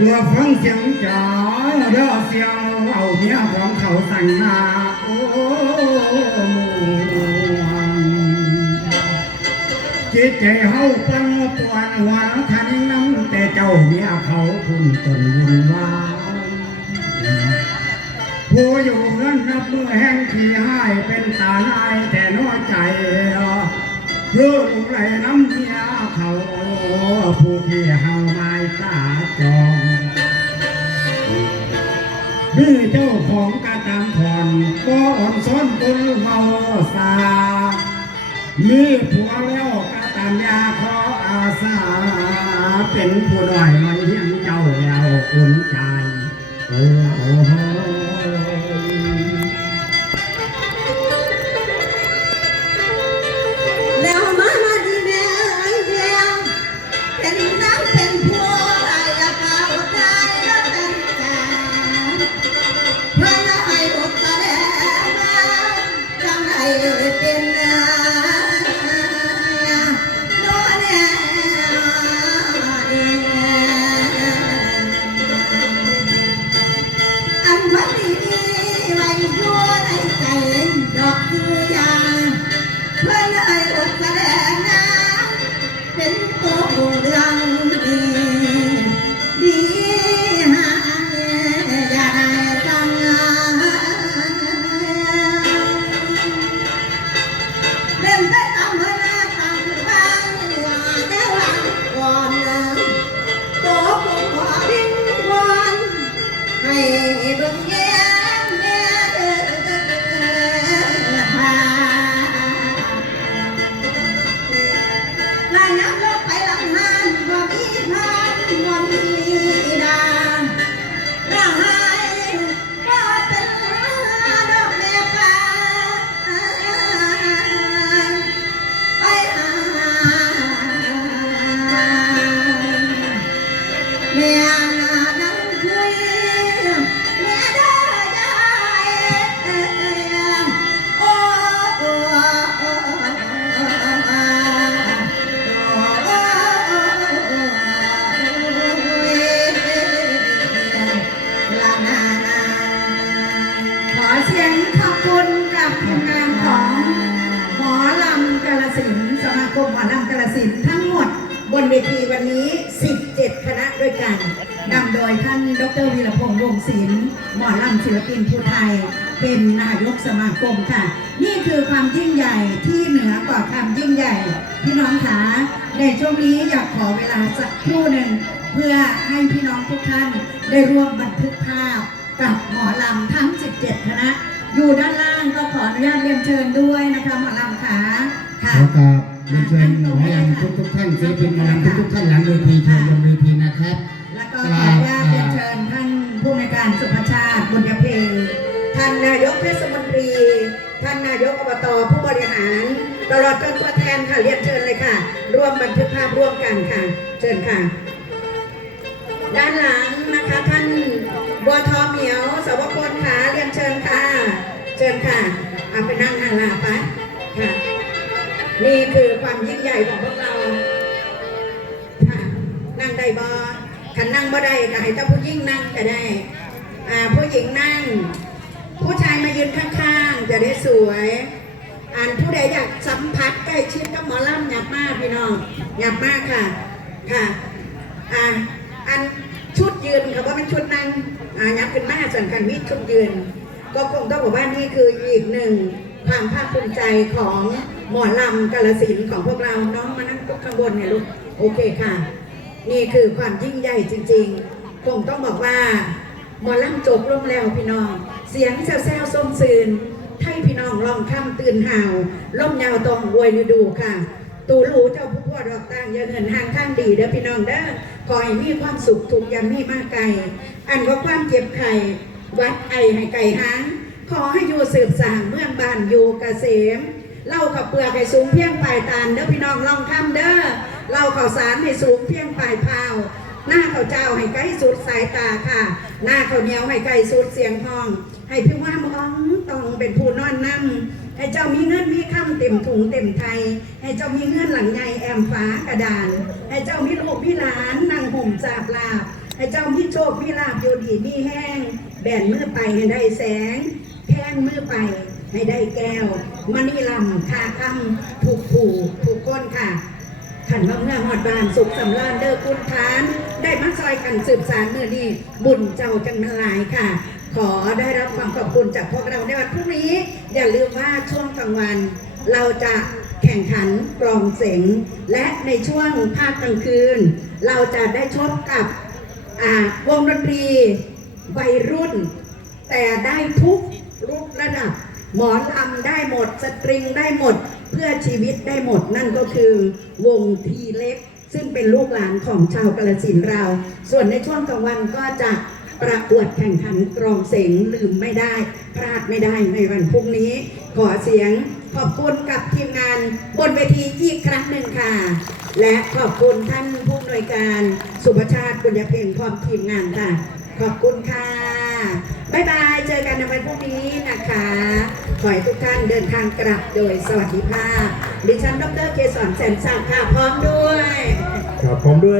ตัวฟังเสียงจ๋าเด้อเสียงเอาเมียของเขาสั่งมาโอ้จิตใจเฮาปังปวนหวานทันน้ำแต่เจ้าเมียเขาพุ่นตนวุ่นวายผู้อยู่เงินนับมือแห่งที่ให้เป็นตาลายแต่น้อยใจ เพื่อลูกไหลน้ำเมียเขาผู้ที่เฮาไม่ตาจองมือเจ้าของกาตามผ่อนก็อ่อนซ้อนตุนเมาสามีผัวแล้วกาตามยาขออาสา เป็นผู้น้อยมันเลี้ยงเจ้าแล้วอุ่นใจโอ้โห แล้ นเวทีวันนี้ 17 คณะด้วยกันนำโดยท่านดรวีรพงษ์วงศิลป์หมอลำศิลปินผู้ไทย เป็นนายกสมาคมค่ะ นี่คือความยิ่งใหญ่ที่เหนือกว่าความยิ่งใหญ่พี่น้องคะในช่วงนี้อยากขอเวลาสักครู่หนึ่งเพื่อให้พี่น้องทุกท่านได้ร่วมบันทึกภาพกับหมอลำทั้ง 17 คณะ อยู่ด้านล่างก็ขออนุญาตเรียนเชิญด้วยนะคะหมอลำขาค่ะ เรียนเชิญหมอลำทุกทุกท่านศิลปินหมอลำทุกทุกท่านหลังเวทีชายบนเวทีนะครับ แล้วก็ขออนุญาตเรียนเชิญท่านผู้ในการสุภชาติบุญยเพลงท่านนายกเทศมนตรี ท่านนายกอบตผู้บริหารตลอดจนตัวแทนค่ะเรียนเชิญเลยค่ะ ร่วมบันทึกภาพร่วมกันค่ะ เชิญค่ะ ด้านหลังนะคะท่านบัวทองเหมียวสวพลขาเรียนเชิญค่ะ เชิญค่ะเอาไปนั่ง นี่คือความยิ่งใหญ่ของพวกเราค่ะนั่งได้บ่ขันนั่งบ่ได้ก็ให้เจ้าผู้หญิงนั่งก็ได้ อ่าผู้หญิงนั่ง ผู้ชายมายืนข้างๆ จะได้สวย อ่านผู้ใดอยากสัมผัสใกล้ชิดกับหมอลำหยับมากพี่น้องหยับมากค่ะ ค่ะ อ่าอันชุดยืนค่ะว่าเป็นชุดนั่งอ่ายับขึ้นมาส่วนกันมีชุดยืน ก็คงต้องบอกว่านี่คืออีกหนึ่งความภาคภูมิใจของ หมอลำกาลสินของพวกเราน้องมานั่งข้างบนเนี่ยลูกโอเคค่ะ นี่คือความยิ่งใหญ่จริงๆ คงต้องบอกว่า หมอลำจบลงแล้วพี่น้อง เสียงแซวๆส้มซืนไทยพี่น้องลองข้ามตื่นห่าวล่มยาวตองอวยฤดูค่ะ ตูรู้เจ้าผู้พ่อดอกต่างอยันเหินทางข้างดีเด้อพี่น้องเด้อขอให้มีความสุขทุกอยามมีมากไกลอันว่าความเจ็บไข้วัดไอให้ไก่หางขอให้อยู่สืบสางเมืองบ้านอยู่เกษม เล่าขับเปลือกให้สูงเพียงปลายตาลเด้อพี่น้องลองคำเด้อเล่าข่าวสารให้สูงเพียงปลายพาวหน้าเขาวเจ้าให้ใกล้สุดสายตาค่ะ หน้าเขาวเหนียวให้ใกล้สุดเสียงห้อง ให้พี่ว่ามองต้องเป็นผู้นอนนั่งให้เจ้ามีเงินมีคำเต็มถุงเต็มไทย ให้เจ้ามีเงินหลังใหญ่แอมฟ้ากระดาน ให้เจ้ามีลูกมีหลานนั่งห่มจาบลาบ ให้เจ้ามีโชคมีลาบอยู่ดีมีแห้ง แบนมือไปให้ได้แสงแท่งมือไป ให้ได้แก้วมณีลำคาคำถูกผูถูกก้นค่ะขันว่าเมื่อหอดบานสุขสำราญเด้อคุณทาน ได้มาซอยกันสืบสารเมื่อนี้บุญเจ้าจังนลายค่ะ ขอได้รับความขอบคุณจากพวกเราในวันพรุ่งนี้ อย่าลืมว่าช่วงกลางวัน เราจะแข่งขันกรองเสียงและในช่วงภาคกลางคืน เราจะได้ชมกับวงดนตรีวัยรุ่น แต่ได้ทุกรูประดับ หมอนลำได้หมด สตริงได้หมด เพื่อชีวิตได้หมดนั่นก็คือวงทีเล็ก ซึ่งเป็นลูกหลานของชาวกาลสินเรา ส่วนในช่วงกลางวันก็จะประกวดแข่งขันกรองเสียงลืมไม่ได้ พลาดไม่ได้ในวันพรุ่งนี้ ขอเสียงขอบคุณกับทีมงานบนเวทีอีกครั้งหนึ่งค่ะ และขอบคุณท่านผู้อำนวยการสุภชาติบุญญเพ็งพร้อมทีมงานค่ะ ขอบคุณค่ะ บ๊ายบาย เจอกันในวันพรุ่งนี้นะคะ ขอให้ทุกท่านเดินทางกลับโดยสวัสดิภาพ ดิฉันดรเกษรแสนสักดิ์ค่ะพร้อมด้วย ครับพร้อมด้วย